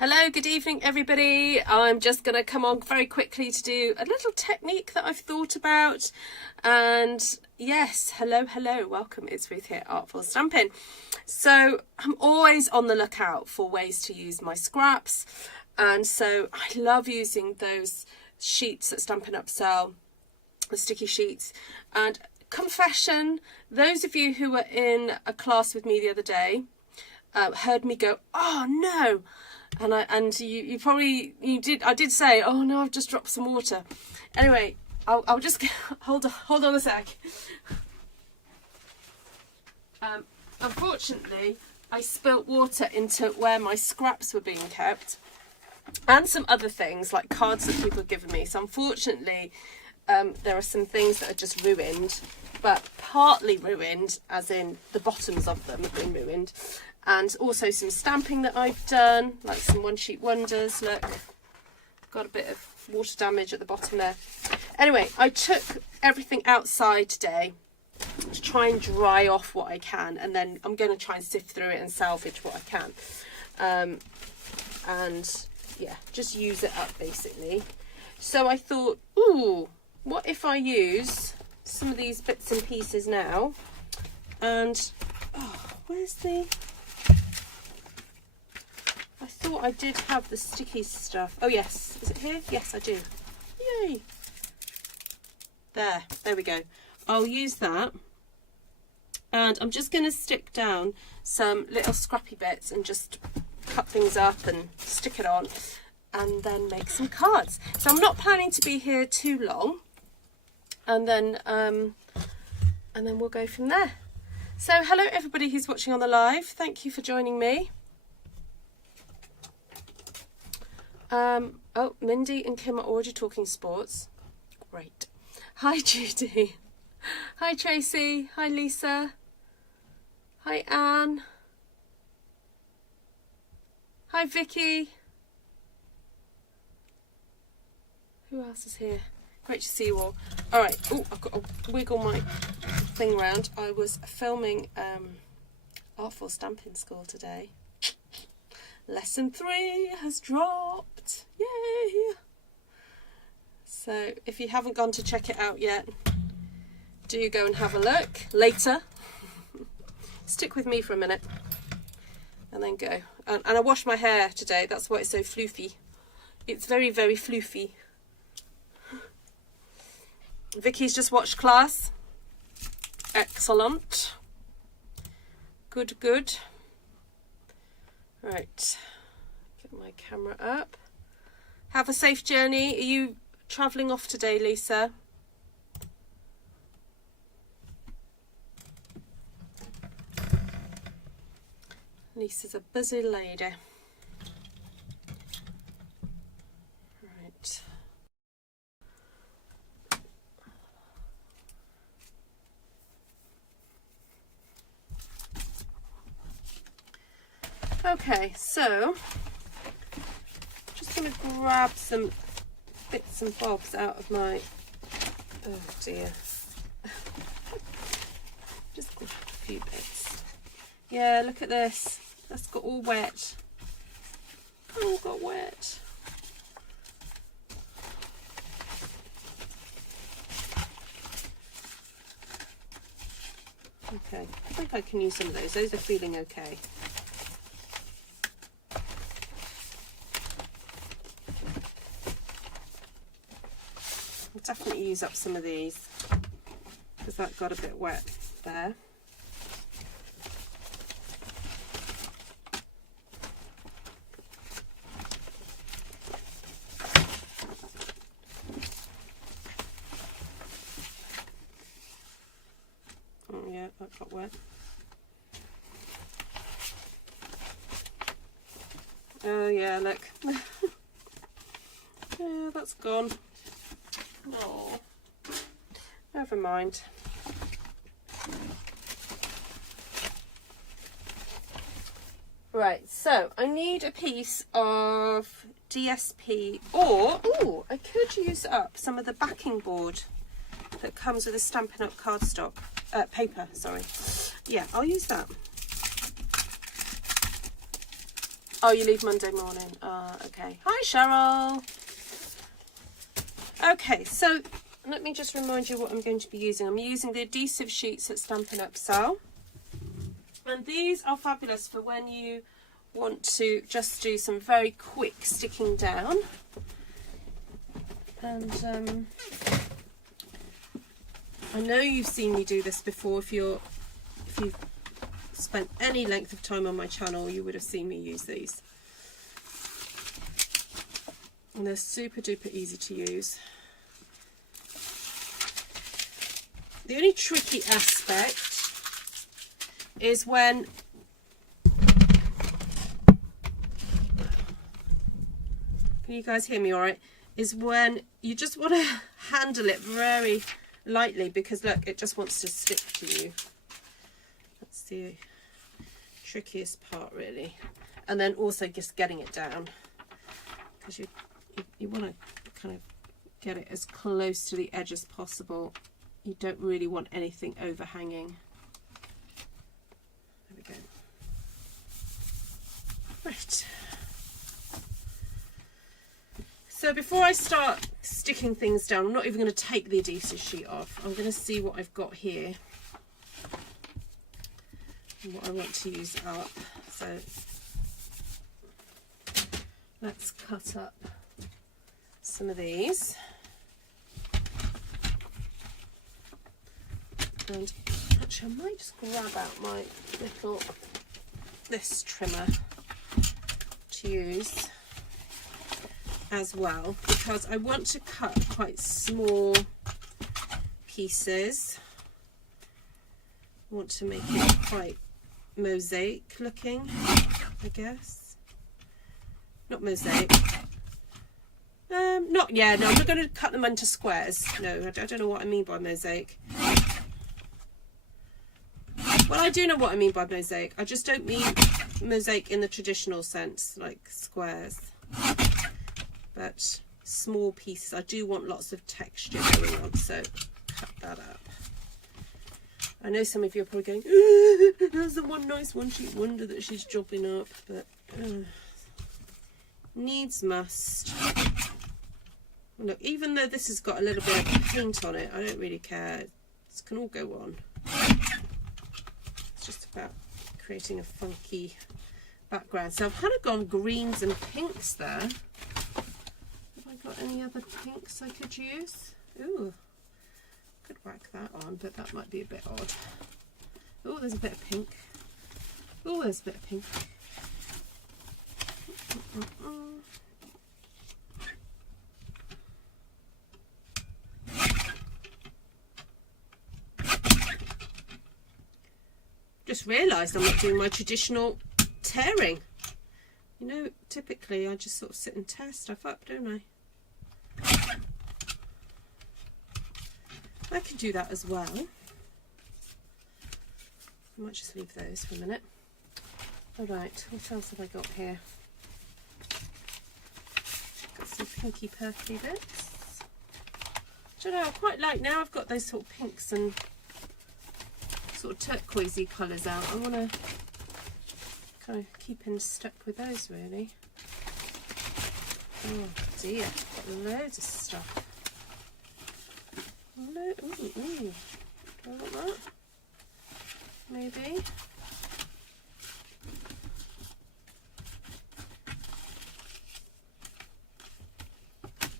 Hello, good evening everybody. I'm just going to come on very quickly to do a little technique that I've thought about. And yes, hello, welcome. It's Ruth here, Artful Stampin. So I'm always on the lookout for ways to use my scraps. And so I love using those sheets that Stampin Up sell, the sticky sheets. And confession, those of you who were in a class with me the other day heard me go, oh no. And I did say, oh no, I've just dropped some water. Anyway, I'll just hold on a sec. Unfortunately, I spilt water into where my scraps were being kept, and some other things like cards that people have given me. So unfortunately, there are some things that are just ruined, but partly ruined, as in the bottoms of them have been ruined. And also some stamping that I've done, like some one sheet wonders. Look, got a bit of water damage at the bottom there. Anyway, I took everything outside today to try and dry off what I can, and then I'm going to try and sift through it and salvage what I can. And yeah, just use it up basically. So I thought, ooh, what if I use some of these bits and pieces now? And where's the... I thought I did have the sticky stuff. Oh yes, is it here? Yes, I do. Yay! There we go. I'll use that, and I'm just going to stick down some little scrappy bits and just cut things up and stick it on, and then make some cards. So I'm not planning to be here too long, and then we'll go from there. So hello everybody who's watching on the live. Thank you for joining me. Oh, Mindy and Kim are already talking sports. Great. Hi, Judy. Hi, Tracy. Hi, Lisa. Hi, Anne. Hi, Vicky. Who else is here? Great to see you all. All right. Oh, I've got to wiggle my thing around. I was filming Artful Stampin School today. Lesson 3 has dropped. Yay! So if you haven't gone to check it out yet, do go and have a look later. Stick with me for a minute and then go. And I washed my hair today. That's why it's so floofy. It's very, very floofy. Vicky's just watched class. Excellent. Good, good. Right, get my camera up. Have a safe journey. Are you travelling off today, Lisa? Lisa's a busy lady. Right. Okay, so just going to grab some bits and bobs out of my, oh dear, just grab a few bits. Yeah, look at this, that's got all wet. All got wet. Okay, I think I can use some of those. Those are feeling okay. I'll definitely use up some of these because that got a bit wet there. Oh yeah, that got wet. Oh yeah, look. Yeah, that's gone. Oh, never mind. Right, so I need a piece of DSP, or I could use up some of the backing board that comes with a Stampin' Up cardstock paper. Sorry, yeah, I'll use that. Oh, you leave Monday morning. Okay. Hi, Cheryl. Okay, so let me just remind you what I'm going to be using. I'm using the adhesive sheets at Stampin' Up sale. And these are fabulous for when you want to just do some very quick sticking down. And I know you've seen me do this before. If you've spent any length of time on my channel, you would have seen me use these. And they're super duper easy to use. The only tricky aspect is when can you guys hear me all right? Is when you just want to handle it very lightly, because look, it just wants to stick to you. That's the trickiest part really. And then also just getting it down, because you want to kind of get it as close to the edge as possible. You don't really want anything overhanging. There we go. Right. So before I start sticking things down, I'm not even going to take the adhesive sheet off. I'm going to see what I've got here and what I want to use up. So let's cut up some of these. And actually I might just grab out my little, this trimmer to use as well, because I want to cut quite small pieces. I want to make it quite mosaic looking, I guess. Not mosaic. I'm not going to cut them into squares. No, I don't know what I mean by mosaic. Well, I do know what I mean by mosaic. I just don't mean mosaic in the traditional sense, like squares. But small pieces. I do want lots of texture going on, so cut that up. I know some of you are probably going, there's the one nice one-sheet wonder that she's chopping up, but needs must. Look, even though this has got a little bit of paint on it, I don't really care. This can all go on. It's just about creating a funky background. So I've kind of gone greens and pinks there. Got any other pinks I could use? Ooh, could whack that on, but that might be a bit odd. Oh, there's a bit of pink. Oh, there's a bit of pink. Just realised I'm not doing my traditional tearing. You know, typically I just sort of sit and tear stuff up, don't I? I can do that as well. I might just leave those for a minute. Alright, what else have I got here? Got some pinky purpley bits. Do you know, I quite like, now I've got those sort of pinks and sort of turquoisey colours out, I want to kind of keep in step with those really. Oh dear, got loads of stuff. Ooh. Do I want that? Maybe.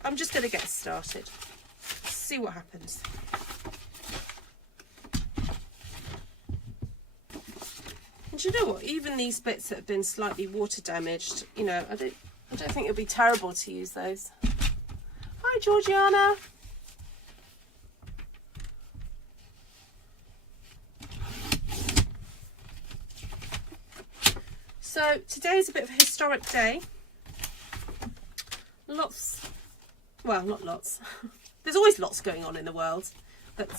I'm just going to get started. See what happens. And you know what? Even these bits that have been slightly water damaged, you know, I don't think it'll be terrible to use those. Hi, Georgiana. So today's a bit of a historic day. Lots, well, not lots. There's always lots going on in the world, but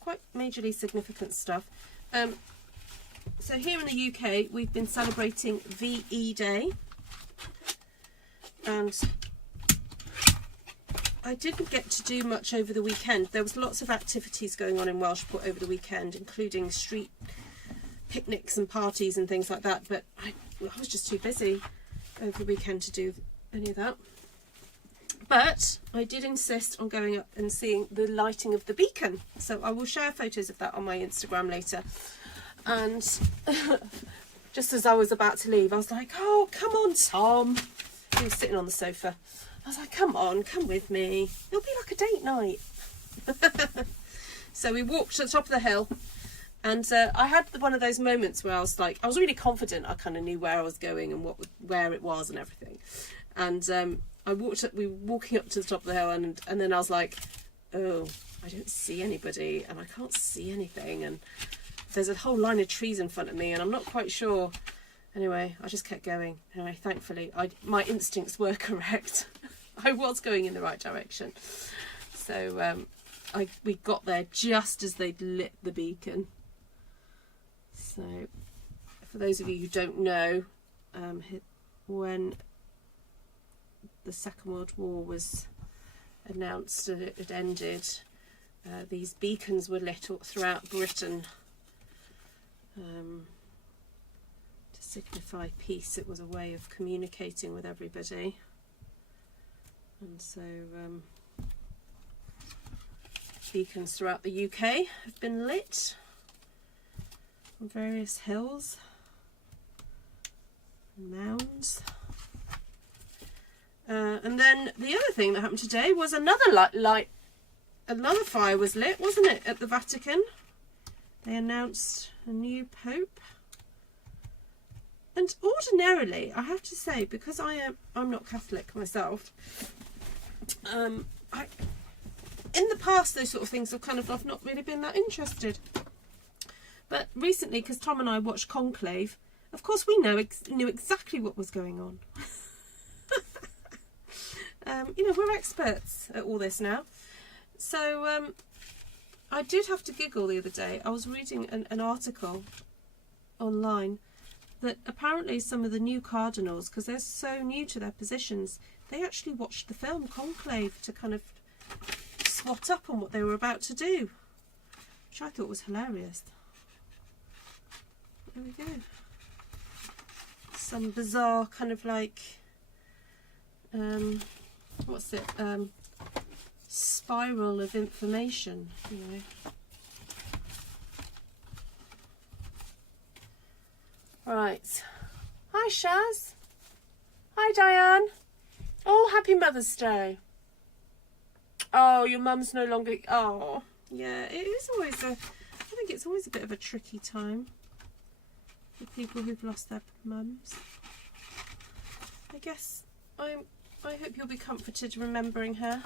quite majorly significant stuff. So here in the UK, we've been celebrating VE Day. And I didn't get to do much over the weekend. There was lots of activities going on in Welshport over the weekend, including street picnics and parties and things like that, but I was just too busy. over the weekend to do any of that. But I did insist on going up and seeing the lighting of the beacon. So I will share photos of that on my Instagram later. And just as I was about to leave, I was like, oh, come on, Tom. He was sitting on the sofa. I was like, come on, come with me. It'll be like a date night. So we walked to the top of the hill. And I had one of those moments where I was like, I was really confident. I kind of knew where I was going and where it was and everything. And we were walking up to the top of the hill, and then I was like, oh, I don't see anybody, and I can't see anything, and there's a whole line of trees in front of me, and I'm not quite sure. Anyway, I just kept going. Anyway, thankfully, my instincts were correct. I was going in the right direction. So we got there just as they'd lit the beacon. So, for those of you who don't know, when the Second World War was announced and it had ended, these beacons were lit throughout Britain to signify peace. It was a way of communicating with everybody. And so beacons throughout the UK have been lit on various hills and mounds. And then the other thing that happened today was another another fire was lit, wasn't it, at the Vatican? They announced a new Pope. And ordinarily, I have to say, because I'm not Catholic myself, in the past those sort of things have I've not really been that interested. But recently, because Tom and I watched Conclave, of course we knew exactly what was going on. You know, we're experts at all this now. So I did have to giggle the other day. I was reading an article online that apparently some of the new cardinals, because they're so new to their positions, they actually watched the film Conclave to kind of swat up on what they were about to do, which I thought was hilarious. There we go. Some bizarre kind of like, what's it, spiral of information, anyway. Right. Hi, Shaz. Hi, Diane. Oh, happy Mother's Day. Oh, your mum's no longer... Oh, yeah, it is always I think it's always a bit of a tricky time for people who've lost their mums. I guess I hope you'll be comforted remembering her.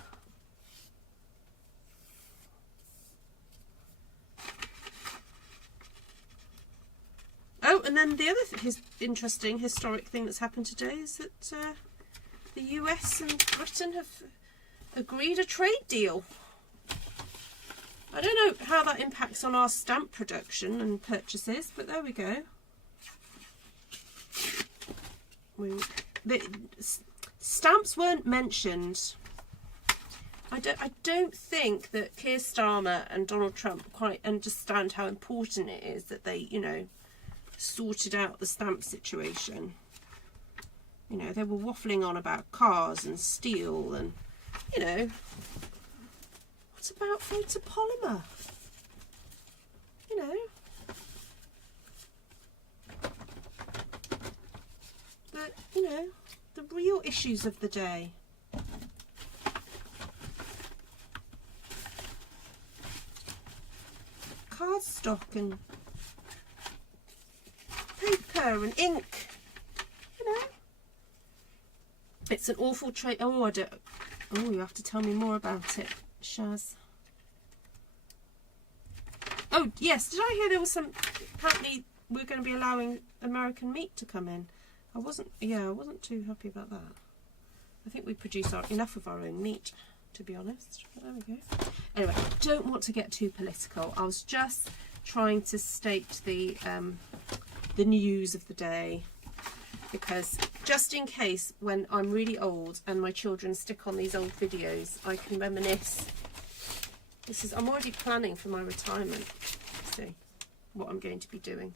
Oh, and then the other interesting historic thing that's happened today is that the US and Britain have agreed a trade deal. I don't know how that impacts on our stamp production and purchases, but there we go. Stamps weren't mentioned. I don't think that Keir Starmer and Donald Trump quite understand how important it is that they, you know, sorted out the stamp situation. You know, they were waffling on about cars and steel and, you know, what about photopolymer? You know, the real issues of the day. Cardstock and paper and ink, you know. It's an awful trade. Oh, you have to tell me more about it, Shaz. Oh, yes, did I hear there was some, apparently we're going to be allowing American meat to come in. I wasn't too happy about that. I think we produce enough of our own meat, to be honest. But there we go. Anyway, don't want to get too political. I was just trying to state the news of the day, because just in case when I'm really old and my children stick on these old videos, I can reminisce. I'm already planning for my retirement. See what I'm going to be doing.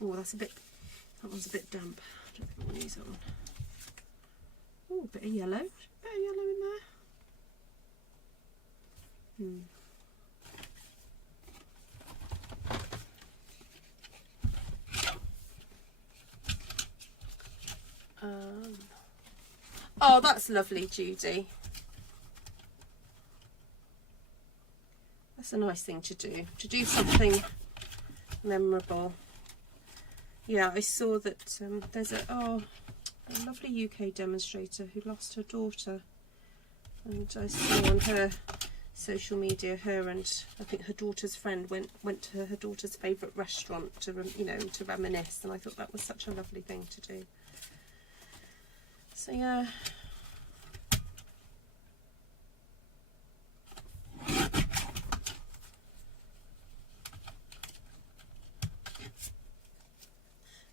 Oh, that one's a bit damp. I don't think I want to use that one. Oh, a bit of yellow. Bit of yellow in there. Oh, that's lovely, Judy. That's a nice thing to do something memorable. Yeah, I saw that there's a lovely UK demonstrator who lost her daughter, and I saw on her social media her and I think her daughter's friend went to her daughter's favourite restaurant to to reminisce, and I thought that was such a lovely thing to do. So yeah.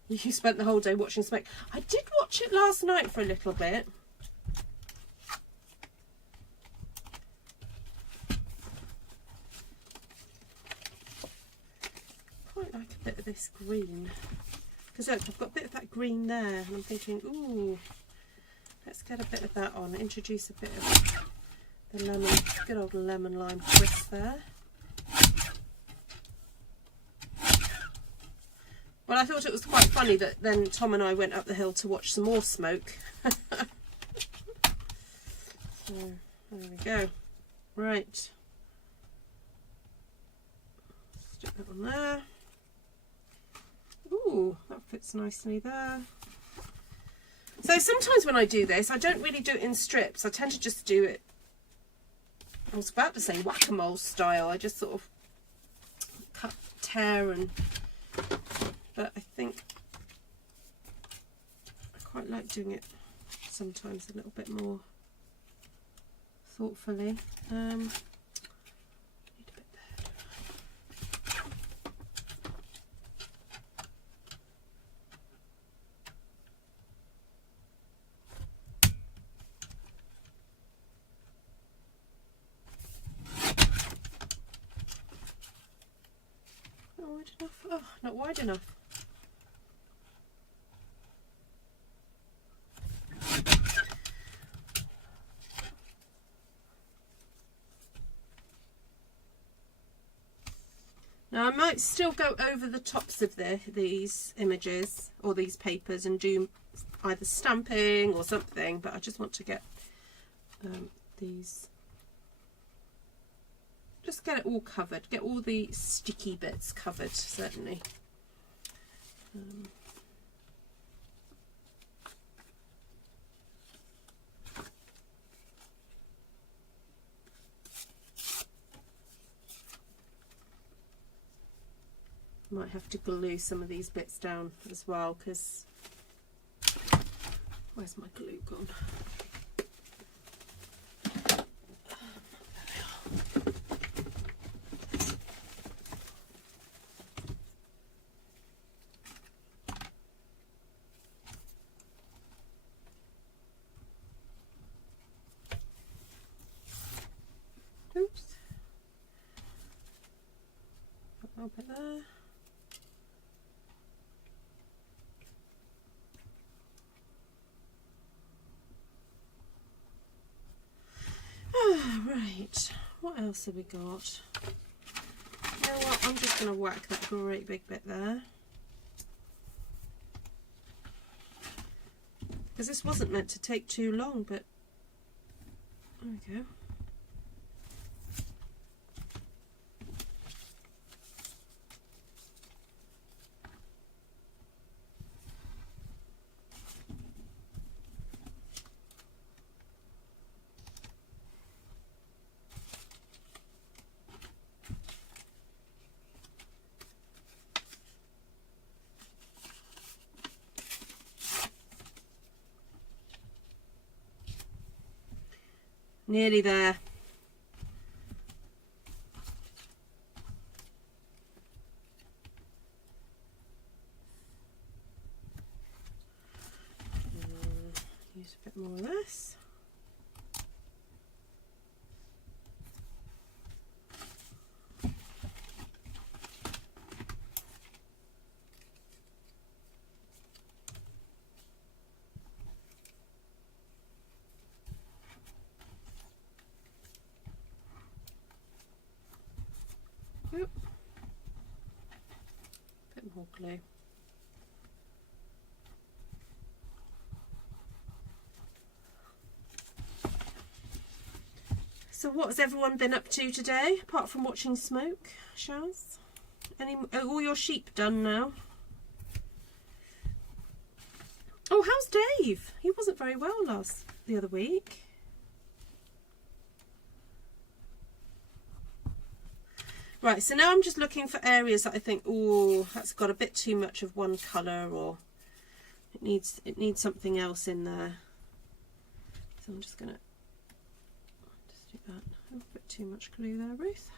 You spent the whole day watching Smoke. I did watch it last night for a little bit. Quite like a bit of this green. Because look, I've got a bit of that green there, and I'm thinking, ooh, let's get a bit of that on. Introduce a bit of the lemon, good old lemon lime twist there. Well, I thought it was quite funny that then Tom and I went up the hill to watch some more Smoke. So, there we go. Right. Stick that on there. Ooh, that fits nicely there. So sometimes when I do this, I don't really do it in strips. I tend to just do it, I was about to say whack-a-mole style. I just sort of cut, tear and... But I think I quite like doing it sometimes a little bit more thoughtfully. Need a bit there. Not wide enough. Oh, not wide enough. Now I might still go over the tops of these images or these papers and do either stamping or something, but I just want to get these, just get it all covered, get all the sticky bits covered, certainly. Might have to glue some of these bits down as well, because where's my glue gone? Oops. Put a little bit there. Right, what else have we got? You know what, I'm just going to whack that great big bit there. Because this wasn't meant to take too long, but there we go. Nearly there. Use a bit more of this. more glue. So what has everyone been up to today, apart from watching smoke, Shaz? Are all your sheep done now? Oh, how's Dave? He wasn't very well the other week. Right, so now I'm just looking for areas that I think, oh, that's got a bit too much of one colour, or it needs something else in there. So I'm just gonna do that. A bit too much glue there, Ruth.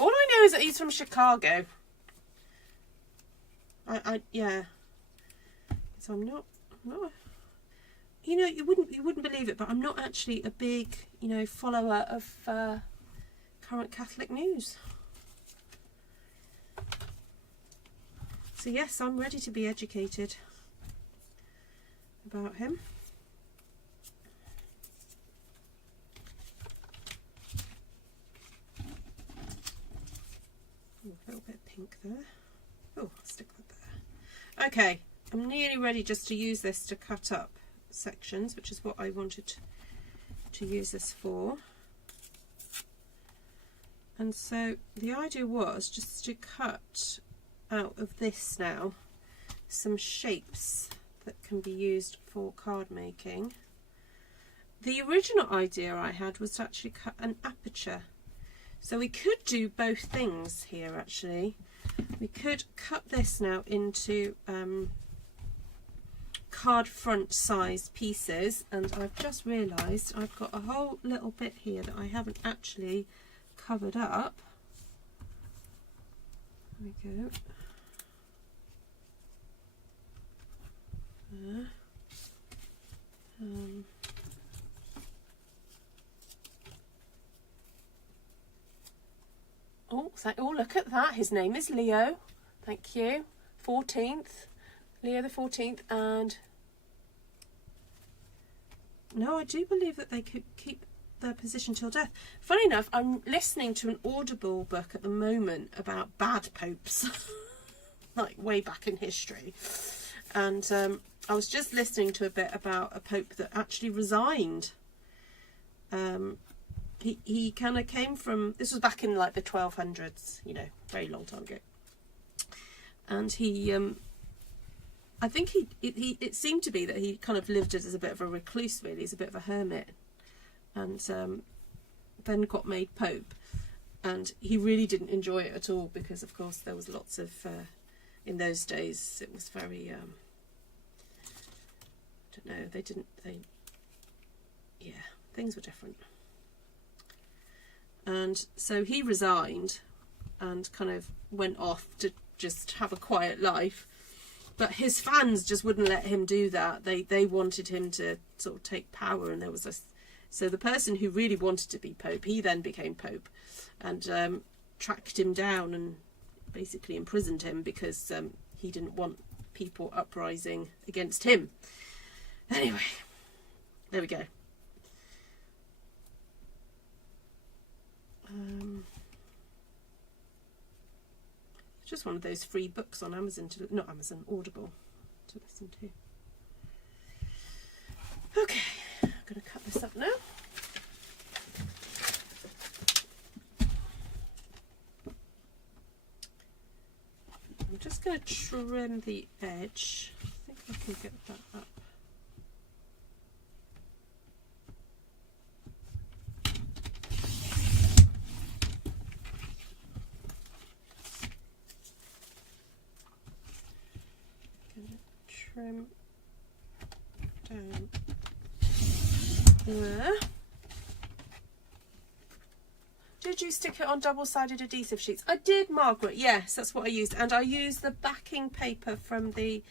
All I know is that he's from Chicago. Yeah. So I'm not. You know, you wouldn't believe it, but I'm not actually a big, you know, follower of current Catholic news. So yes, I'm ready to be educated about him. Ooh, a little bit of pink there. Oh, I'll stick that there. Okay, I'm nearly ready just to use this to cut up sections, which is what I wanted to use this for. And so the idea was just to cut out of this now some shapes that can be used for card making. The original idea I had was to actually cut an aperture. So we could do both things here actually. We could cut this now into card front size pieces, and I've just realised I've got a whole little bit here that I haven't actually covered up. There we go. There. Oh, look at that. His name is Leo. Thank you. 14th. Leo the 14th. And no, I do believe that they could keep their position till death. Funny enough, I'm listening to an Audible book at the moment about bad popes, like way back in history. And I was just listening to a bit about a pope that actually resigned. He kind of came from, this was back in like the 1200s, you know, very long time ago. And he, I think it seemed to be that he kind of lived as a bit of a recluse, really, as a bit of a hermit. And then got made pope. And he really didn't enjoy it at all because, of course, there was lots of, in those days, it was very, I don't know, yeah, things were different. And so he resigned and kind of went off to just have a quiet life. But his fans just wouldn't let him do that. They wanted him to sort of take power, and there was so the person who really wanted to be pope, he then became pope, and tracked him down and basically imprisoned him because he didn't want people uprising against him. Anyway, there we go. Just one of those free books on Amazon, not Amazon, Audible to listen to. Okay, I'm going to cut this up now. I'm just going to trim the edge. I think I can get that up. Trim down there. Did you stick it on double-sided adhesive sheets? I did, Margaret. Yes, that's what I used. And I used the backing paper from the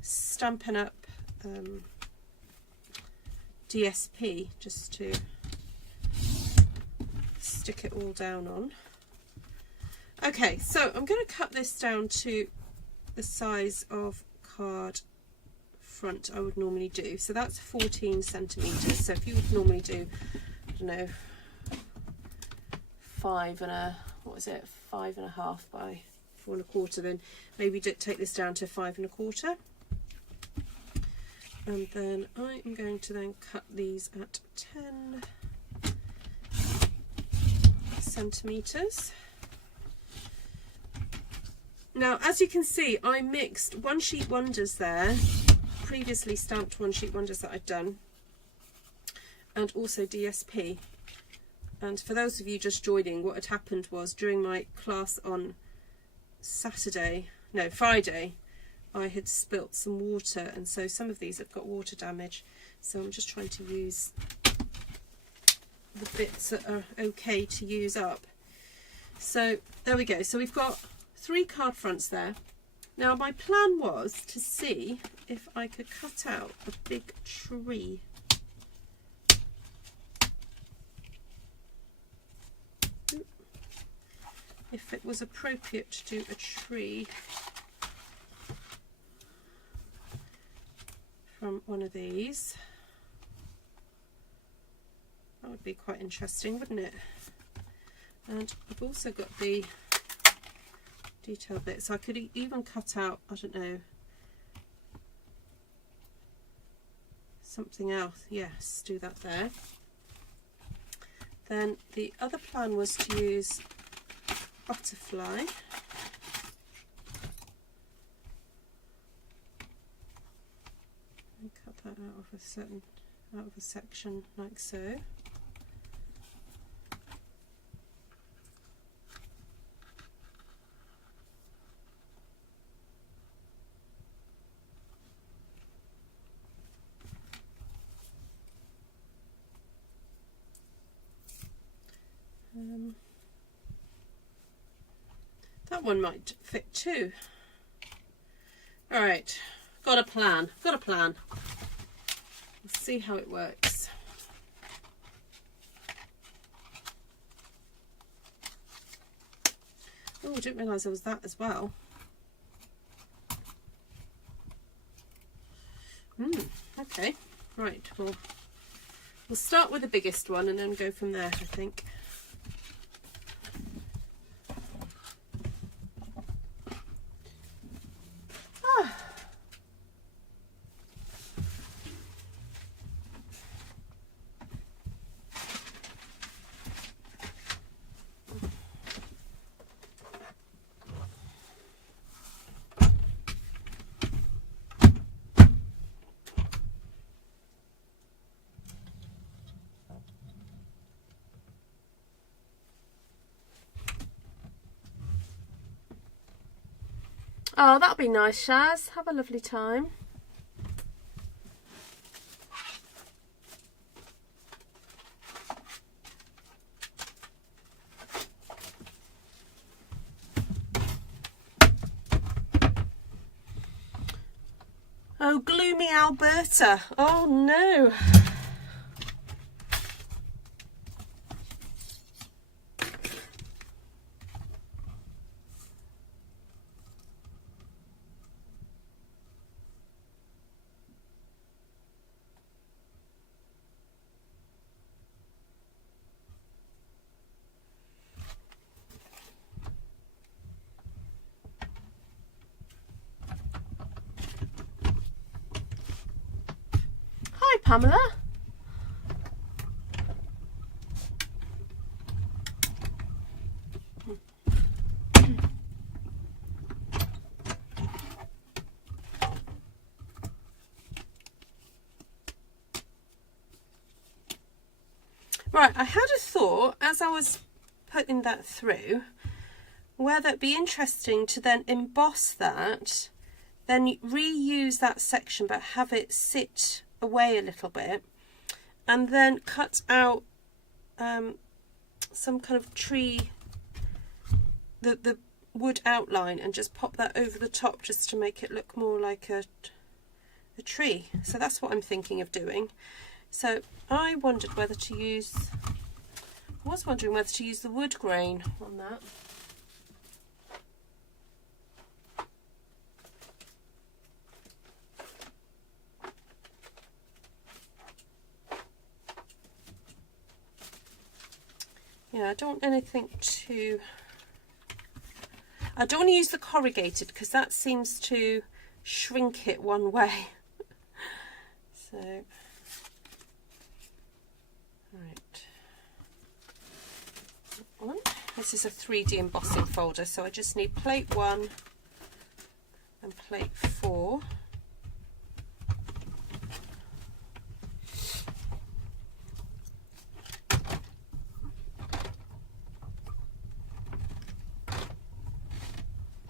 Stampin Up DSP just to stick it all down on. Okay, so I'm going to cut this down to the size of card front I would normally do. So that's 14 centimeters. So if you would normally do, I don't know, 5 and a, what is it, 5.5 by 4.25, then maybe take this down to 5.25. And then I am going to then cut these at 10 centimeters. Now, as you can see, I mixed One Sheet Wonders there, previously stamped One Sheet Wonders that I'd done, and also DSP. And for those of you just joining, what had happened was during my class on Friday, I had spilt some water, and so some of these have got water damage. So I'm just trying to use the bits that are okay to use up. So there we go. So we've got 3 card fronts there. Now my plan was to see if I could cut out a big tree. If it was appropriate to do a tree from one of these. That would be quite interesting, wouldn't it? And I've also got the detail bit, so I could even cut out, I don't know, something else. Yes, do that there. Then the other plan was to use butterfly. And cut that out of a section like so. That one might fit too. All right, got a plan. Let's see how it works. Oh, I didn't realise there was that as well. Okay, right. Well, we'll start with the biggest one and then go from there, I think. Oh, that'll be nice, Shaz. Have a lovely time. Oh, gloomy Alberta. Oh, no. Pamela. Right, I had a thought as I was putting that through, whether it'd be interesting to then emboss that, then reuse that section but have it sit away a little bit, and then cut out some kind of tree, the wood outline, and just pop that over the top just to make it look more like a tree. So that's what I'm thinking of doing. So I wondered whether to use, I was wondering whether to use the wood grain on that. Yeah, I don't want anything too, I don't want to use the corrugated because that seems to shrink it one way. So, right. One. This is a 3D embossing folder, so I just need plate 1 and plate 4.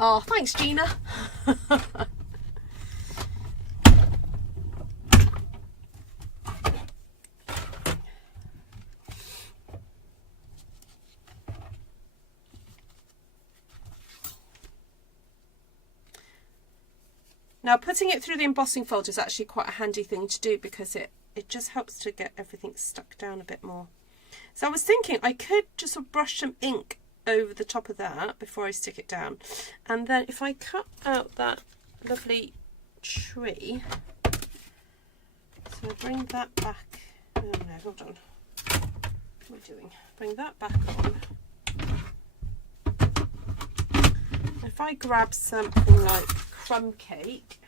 Oh, thanks, Gina. Now, putting it through the embossing folder is actually quite a handy thing to do because it just helps to get everything stuck down a bit more. So I was thinking I could just sort of brush some ink over the top of that before I stick it down, and then if I cut out that lovely tree, so I bring that back, oh no, hold on, what am I doing? Bring that back on. If I grab something like crumb cake,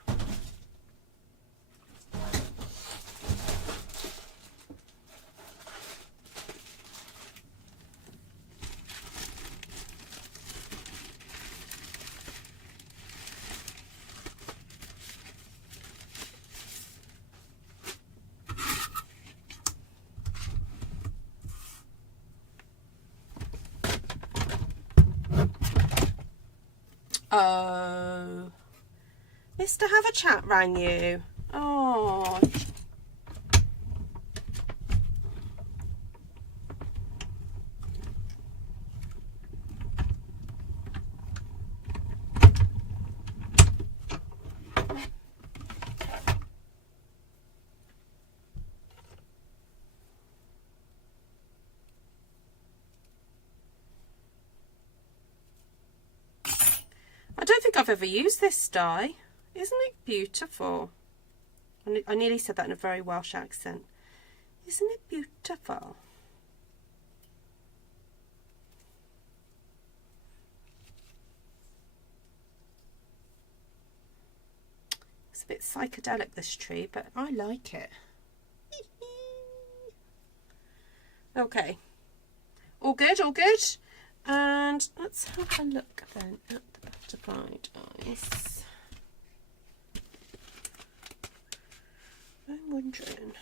oh, Mr. Have a Chat rang you. Oh. I don't think I've ever used this die. Isn't it beautiful? I nearly said that in a very Welsh accent. Isn't it beautiful? It's a bit psychedelic, this tree, but I like it. Okay. All good, all good. And let's have a look then at the butterfly dies. I'm wondering.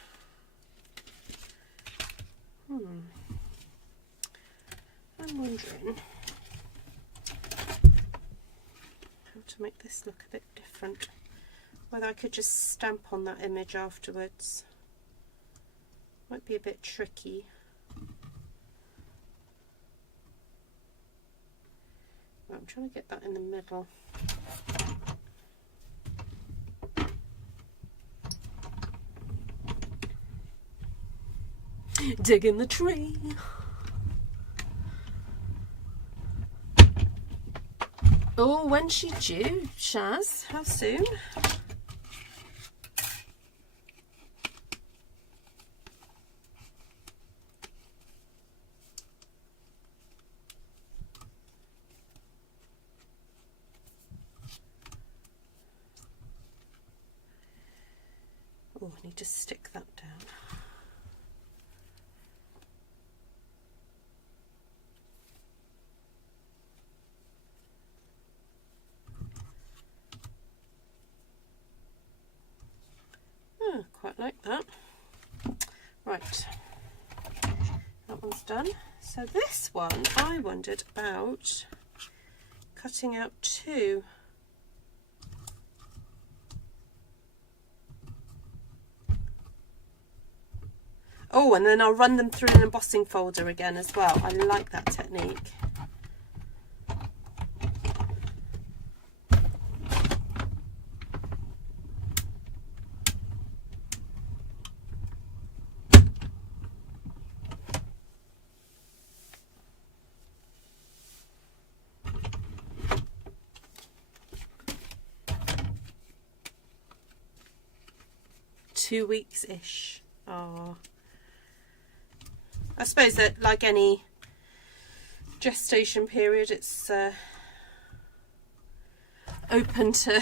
I'm wondering how to make this look a bit different. Whether I could just stamp on that image afterwards. Might be a bit tricky. Well, I'm trying to get that in the middle. Digging the tree. Oh, when's she due, Shaz? How soon? Oh, I need to stick that down. Quite like that. Right, one's done. So this one, I wondered about cutting out 2. Oh, and then I'll run them through an embossing folder again as well. I like that technique. Two weeks-ish. Oh. I suppose that, like any gestation period, it's open to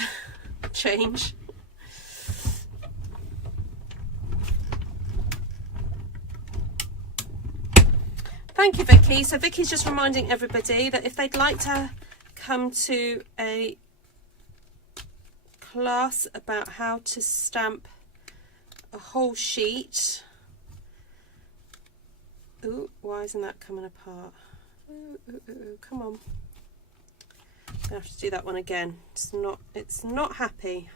change. Thank you, Vicky. So Vicky's just reminding everybody that if they'd like to come to a class about how to stamp a whole sheet. Ooh, why isn't that coming apart? Ooh, come on. I have to do that one again. It's not happy.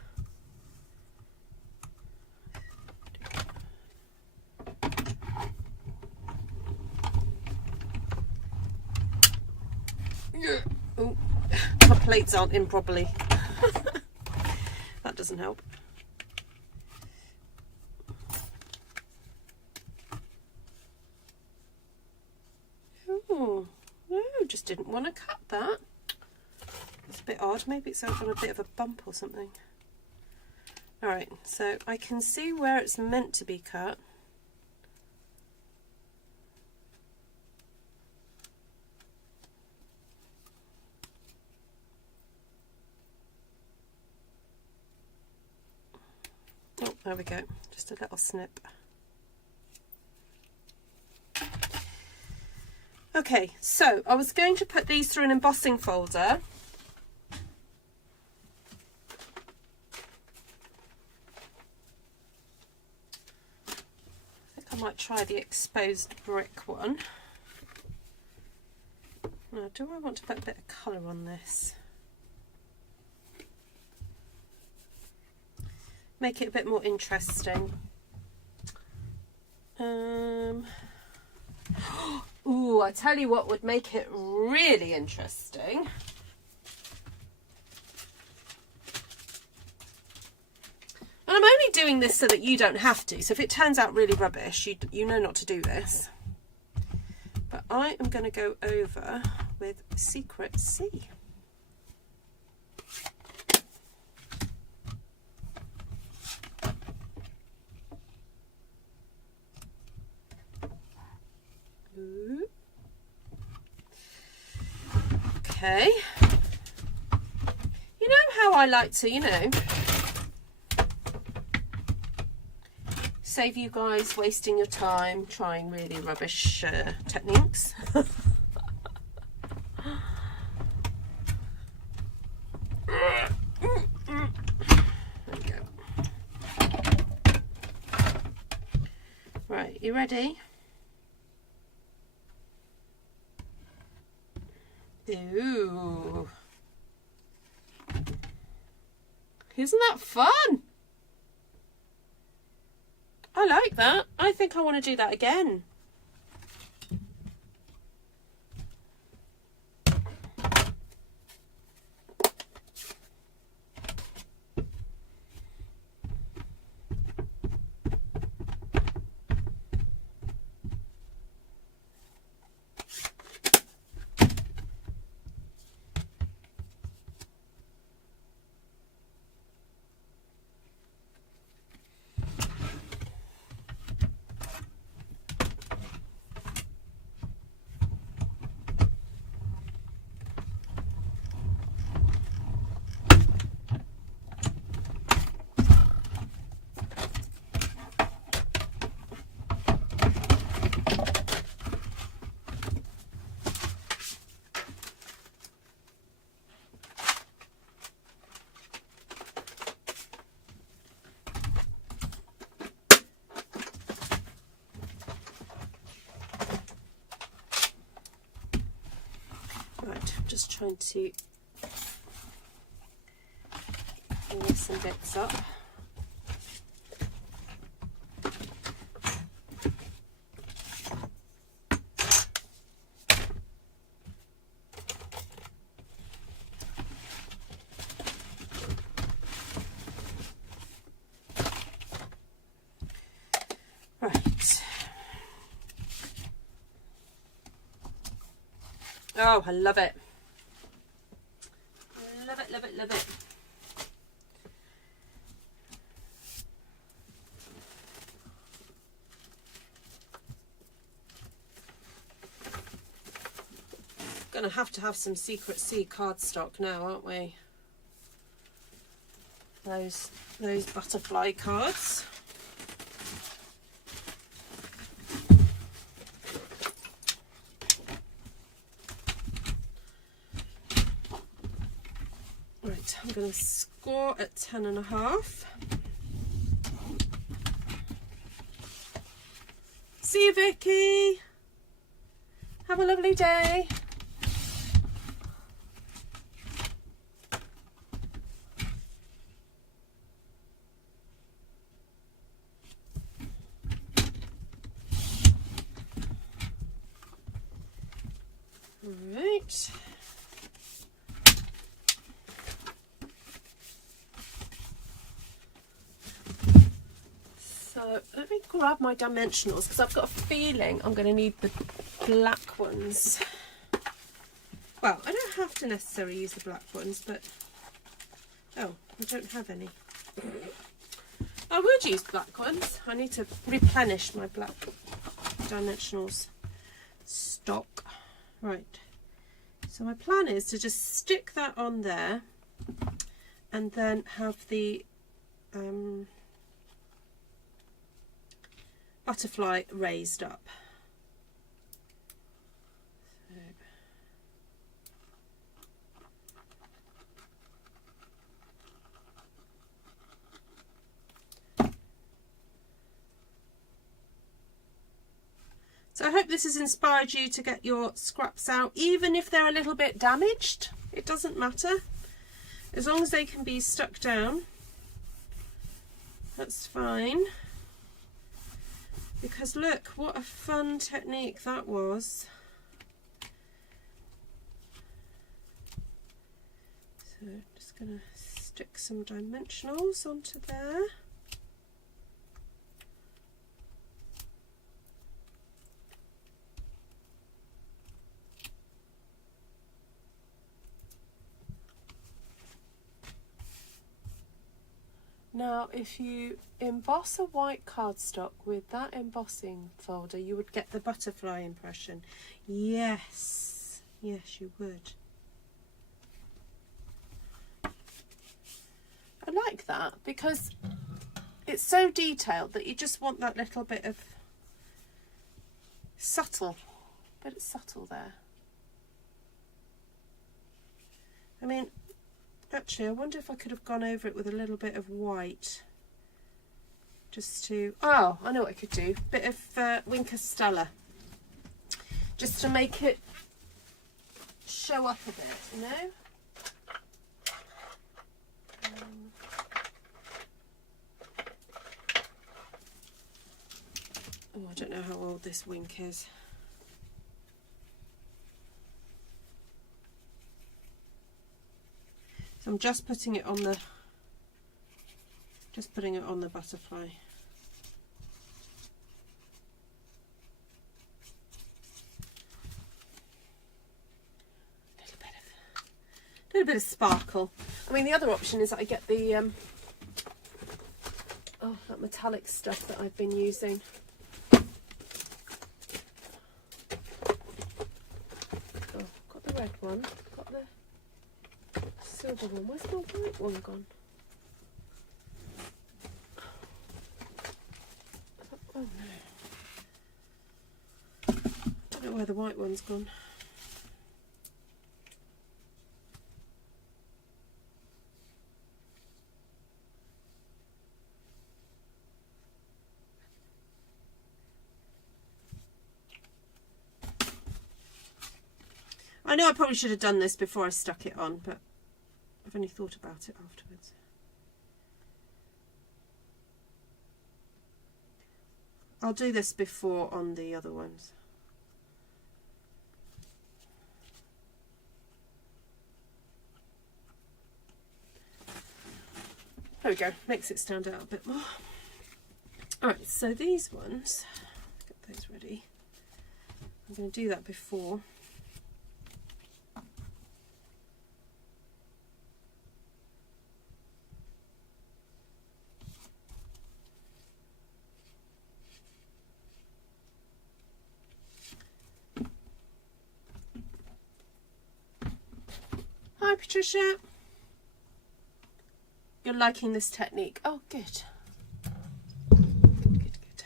Ooh, my plates aren't in properly. That doesn't help. Oh, no, just didn't want to cut that. It's a bit odd. Maybe it's on a bit of a bump or something. Alright, so I can see where it's meant to be cut. Oh, there we go. Just a little snip. Okay, so I was going to put these through an embossing folder. I think I might try the exposed brick one. Now, do I want to put a bit of colour on this? Make it a bit more interesting. Ooh, I tell you what would make it really interesting. And I'm only doing this so that you don't have to. So if it turns out really rubbish, you know not to do this. But I am going to go over with Secret C. Okay. You know how I like to, save you guys wasting your time trying really rubbish techniques. There we go. Right, you ready? Ooh. Isn't that fun? I like that. I think I want to do that again. just trying to clear some bits up. Right. Oh, I love it. Love it, love it, love it. Gonna have to have some Secret C cardstock now, aren't we? Those butterfly cards. Right, I'm gonna score at 10.5. See you, Vicky. Have a lovely day. Right. So let me grab my dimensionals because I've got a feeling I'm going to need the black ones. Well, I don't have to necessarily use the black ones, but oh, I don't have any. I would use black ones. I need to replenish my black dimensionals stock. Right. So my plan is to just stick that on there and then have the butterfly raised up. So I hope this has inspired you to get your scraps out, even if they're a little bit damaged. It doesn't matter. As long as they can be stuck down, that's fine. Because look, what a fun technique that was. So just going to stick some dimensionals onto there. Now, if you emboss a white cardstock with that embossing folder, you would get the butterfly impression. Yes, yes, you would. I like that because it's so detailed that you just want that little bit of subtle, but it's subtle there. I mean, actually, I wonder if I could have gone over it with a little bit of white. Just to... Oh, I know what I could do. Bit of Winker Stella. Just to make it show up a bit, you know? Oh, I don't know how old this wink is. So I'm just putting it on the butterfly. A little bit of sparkle. I mean, the other option is that I get the that metallic stuff that I've been using. Oh, got the red one, got the silver one. Where's my white one gone? Oh no. I don't know where the white one's gone. I know I probably should have done this before I stuck it on, but I've only thought about it afterwards. I'll do this before on the other ones. There we go, makes it stand out a bit more. Alright, so these ones, get those ready. I'm going to do that before. Hi Patricia. You're liking this technique. Oh, good. Good.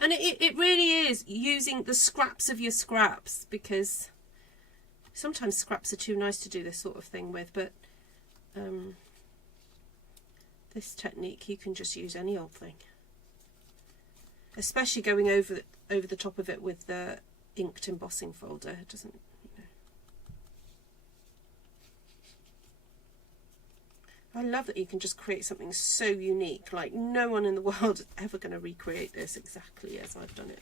And it really is using the scraps of your scraps, because sometimes scraps are too nice to do this sort of thing with, but this technique you can just use any old thing. Especially going over the top of it with the inked embossing folder. It doesn't, I love that you can just create something so unique. Like, no one in the world is ever going to recreate this exactly as I've done it,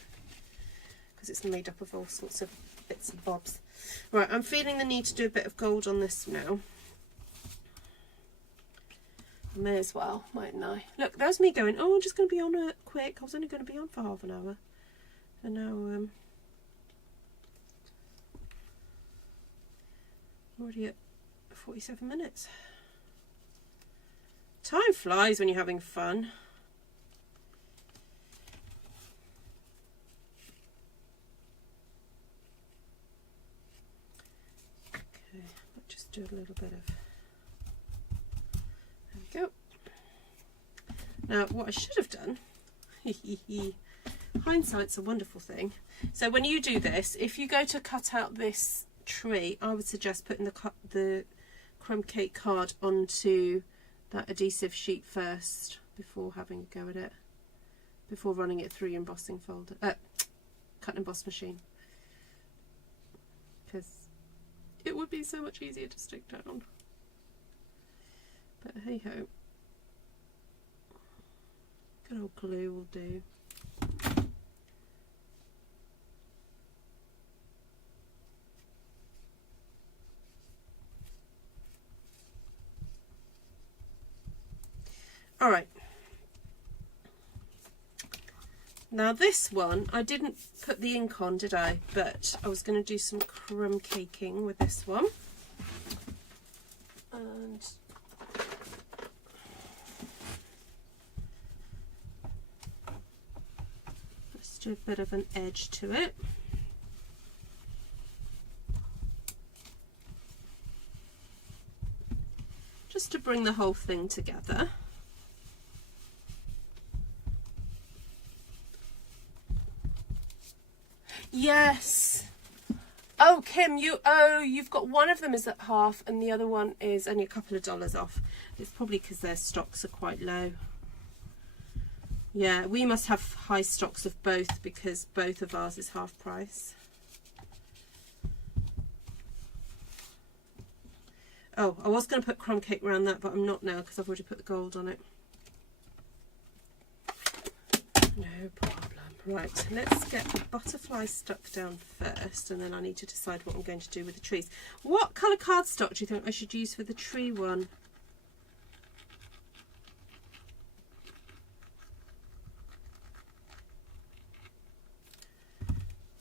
because it's made up of all sorts of bits and bobs. Right, I'm feeling the need to do a bit of gold on this now. I may as well, mightn't I? Look, there's me going, oh, I'm just going to be on it quick. I was only going to be on for half an hour. And now, already at 47 minutes. Time flies when you're having fun. Okay, let's just do a little bit of... There we go. Now, what I should have done... Hindsight's a wonderful thing. So when you do this, if you go to cut out this tree, I would suggest putting the crumb cake card onto that adhesive sheet first before having a go at it, before running it through your embossing folder, cut and emboss machine, because it would be so much easier to stick down. But hey ho, good old glue will do. Alright, now this one, I didn't put the ink on, did I? But I was going to do some crumb caking with this one. And let's do a bit of an edge to it. Just to bring the whole thing together. Yes. Oh, Kim, you've got one of them is at half and the other one is only a couple of dollars off. It's probably because their stocks are quite low. Yeah, we must have high stocks of both because both of ours is half price. Oh, I was going to put crumb cake around that, but I'm not now because I've already put the gold on it. No problem. Right, let's get the butterfly stuck down first, and then I need to decide what I'm going to do with the trees. What colour cardstock do you think I should use for the tree one?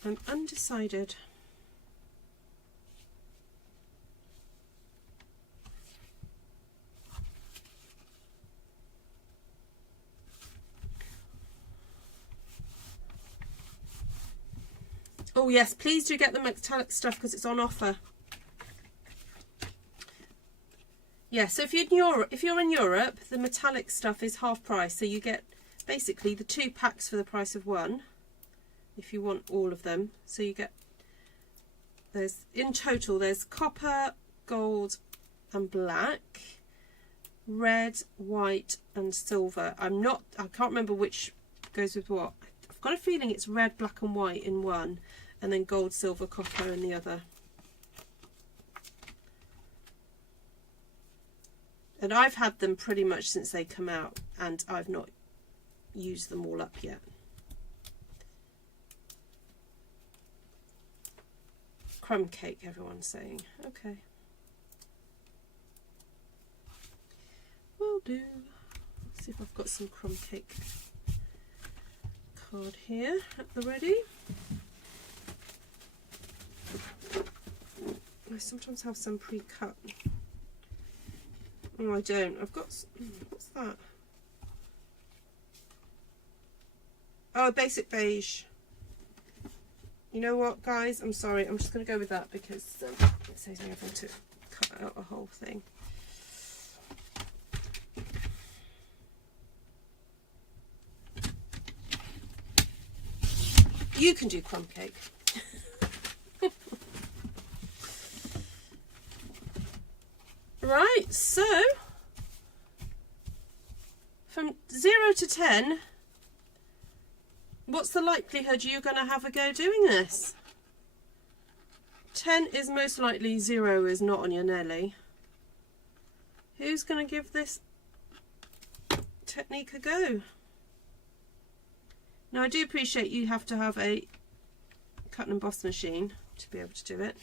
I'm undecided. Oh yes, please do get the metallic stuff because it's on offer. Yeah, so if you're in Europe, the metallic stuff is half price. So you get basically the 2 packs for the price of 1 if you want all of them. So you get, in total there's copper, gold and black, red, white and silver. I can't remember which goes with what. I've got a feeling it's red, black and white in one, and then gold, silver, copper in the other. And I've had them pretty much since they come out, and I've not used them all up yet. Crumb cake, everyone's saying. Okay. Will do. Let's see if I've got some crumb cake card here at the ready. I sometimes have some pre-cut. Oh, I don't. I've got... What's that? Oh, a basic beige. You know what, guys? I'm sorry. I'm just going to go with that because it saves me having to cut out a whole thing. You can do crumb cake. Right, so from 0 to 10, what's the likelihood you're going to have a go doing this? 10 is most likely, 0 is not on your Nelly. Who's going to give this technique a go? Now, I do appreciate you have to have a cut and emboss machine to be able to do it.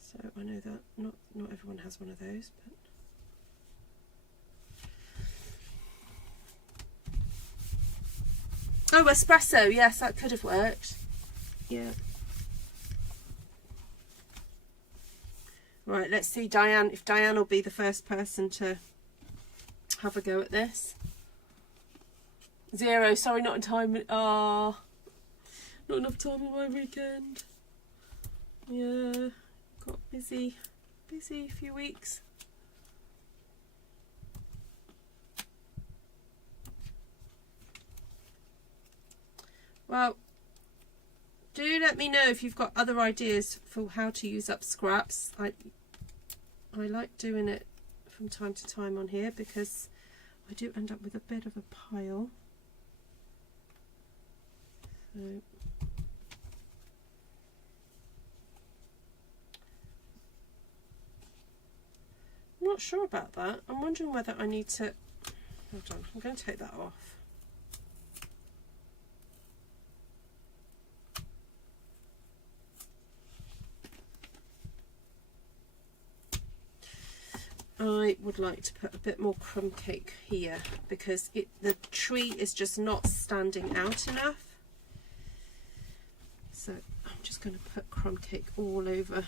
So I know that not everyone has one of those, but oh, espresso, yes, that could have worked. Yeah. Right, let's see Diane, if Diane will be the first person to have a go at this. 0, sorry, not in time. Ah, not enough time on my weekend. Yeah, got busy a few weeks. Well, do let me know if you've got other ideas for how to use up scraps. I like doing it from time to time on here because I do end up with a bit of a pile. So I'm not sure about that. I'm wondering whether I need to... Hold on, I'm going to take that off. I would like to put a bit more crumb cake here because the tree is just not standing out enough. So I'm just going to put crumb cake all over.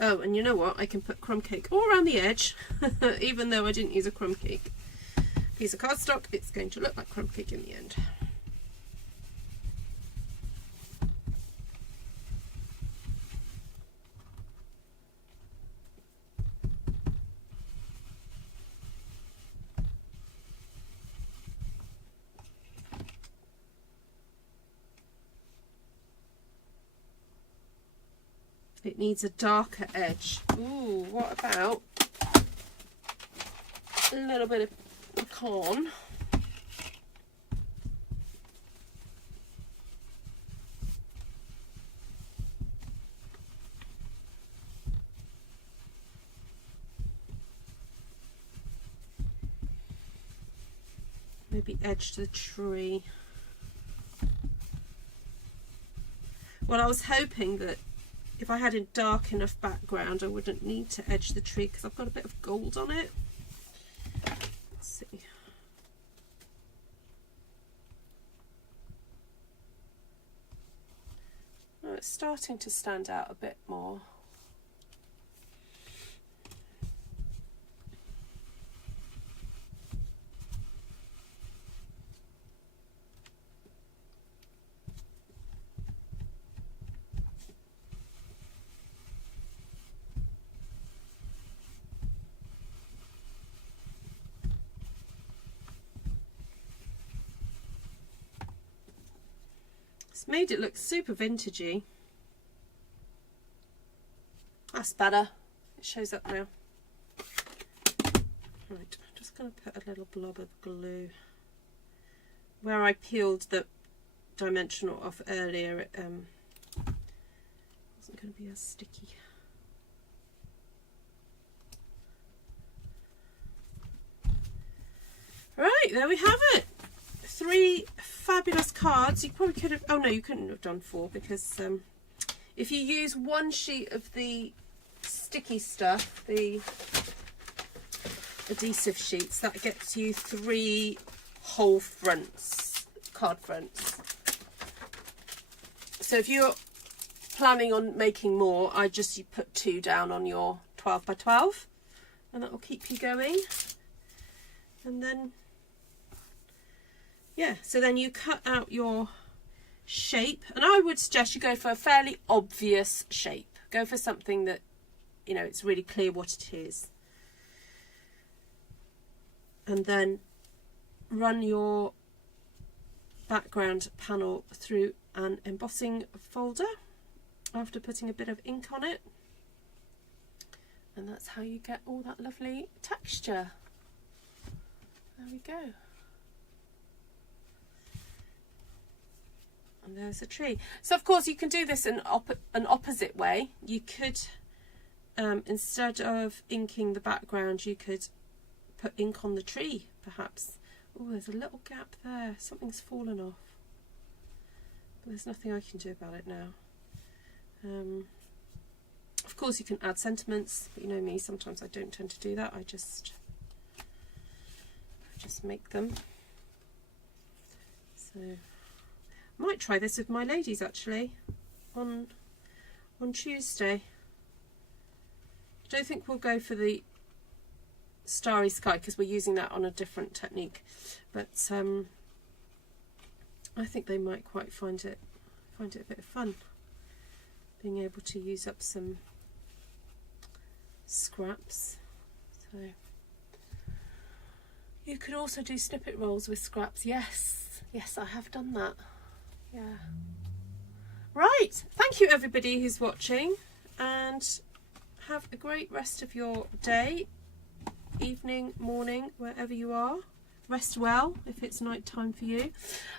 Oh, and you know what? I can put crumb cake all around the edge, even though I didn't use a crumb cake piece of cardstock. It's going to look like crumb cake in the end. It needs a darker edge. Ooh, what about a little bit of pecan? Maybe edge the tree. Well, I was hoping that if I had a dark enough background, I wouldn't need to edge the tree because I've got a bit of gold on it. Let's see. Oh, it's starting to stand out a bit more. It's made it look super vintagey. That's better. It shows up now. Right, I'm just going to put a little blob of glue where I peeled the dimensional off earlier. It wasn't going to be as sticky. Right, there we have it. 3 fabulous cards. You probably could have, oh no, you couldn't have done 4 because if you use 1 sheet of the sticky stuff, the adhesive sheets, that gets you 3 whole fronts, card fronts. So if you're planning on making more, you put 2 down on your 12 by 12 and that will keep you going. And then, yeah, so then you cut out your shape, and I would suggest you go for a fairly obvious shape. Go for something that, you know, it's really clear what it is. And then run your background panel through an embossing folder after putting a bit of ink on it. And that's how you get all that lovely texture. There we go. And there's a tree. So of course you can do this in an opposite way. You could, instead of inking the background, you could put ink on the tree, perhaps. Oh, there's a little gap there. Something's fallen off. But there's nothing I can do about it now. Of course you can add sentiments, but you know me, sometimes I don't tend to do that. I just make them. So I might try this with my ladies actually on Tuesday. I don't think we'll go for the starry sky because we're using that on a different technique, but I think they might quite find it a bit of fun being able to use up some scraps. So you could also do snippet rolls with scraps. Yes, I have done that. Yeah. Right, thank you everybody who's watching, and have a great rest of your day, evening, morning, wherever you are. Rest well if it's night time for you.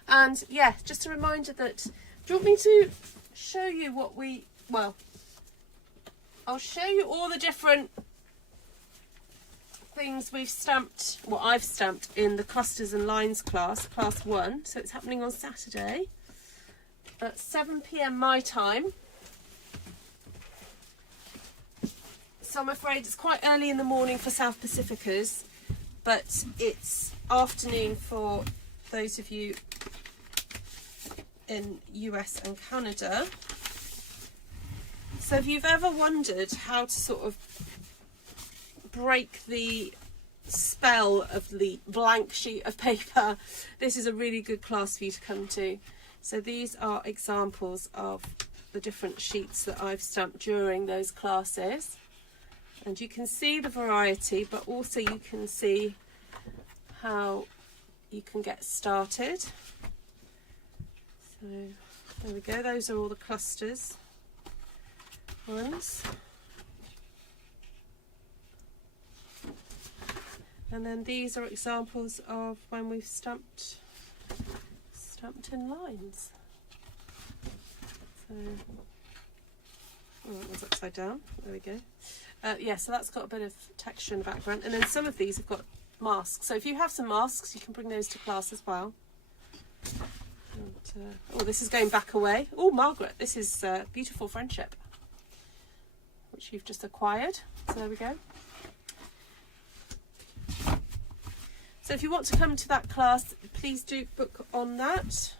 And yeah, just a reminder that, do you want me to show you what I'll show you all the different things we've stamped, what I've stamped in the clusters and lines class 1. So it's happening on Saturday at 7 PM my time. So I'm afraid it's quite early in the morning for South Pacificers, but it's afternoon for those of you in US and Canada. So if you've ever wondered how to sort of break the spell of the blank sheet of paper, this is a really good class for you to come to. So these are examples of the different sheets that I've stamped during those classes, and you can see the variety, but also you can see how you can get started. So there we go, those are all the clusters ones. And then these are examples of when we've stamped in lines. So, oh, that was upside down. There we go. Yeah, so that's got a bit of texture in the background. And then some of these have got masks. So if you have some masks, you can bring those to class as well. And, oh, this is going back away. Oh, Margaret, this is Beautiful Friendship, which you've just acquired. So there we go. So if you want to come to that class, please do book on that.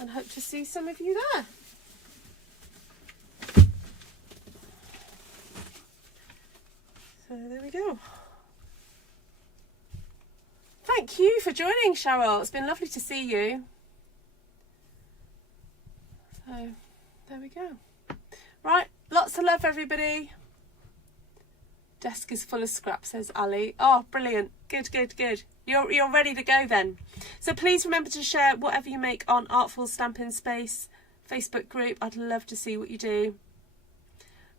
And hope to see some of you there. So there we go. Thank you for joining, Cheryl. It's been lovely to see you. So there we go. Right, lots of love everybody. Desk is full of scraps, says Ali. Oh, brilliant. Good, good, good. You're ready to go then. So please remember to share whatever you make on Artful Stampin Space Facebook group. I'd love to see what you do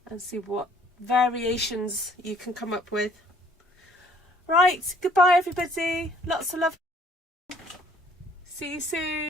and see what variations you can come up with. Right, goodbye everybody. Lots of love. See you soon.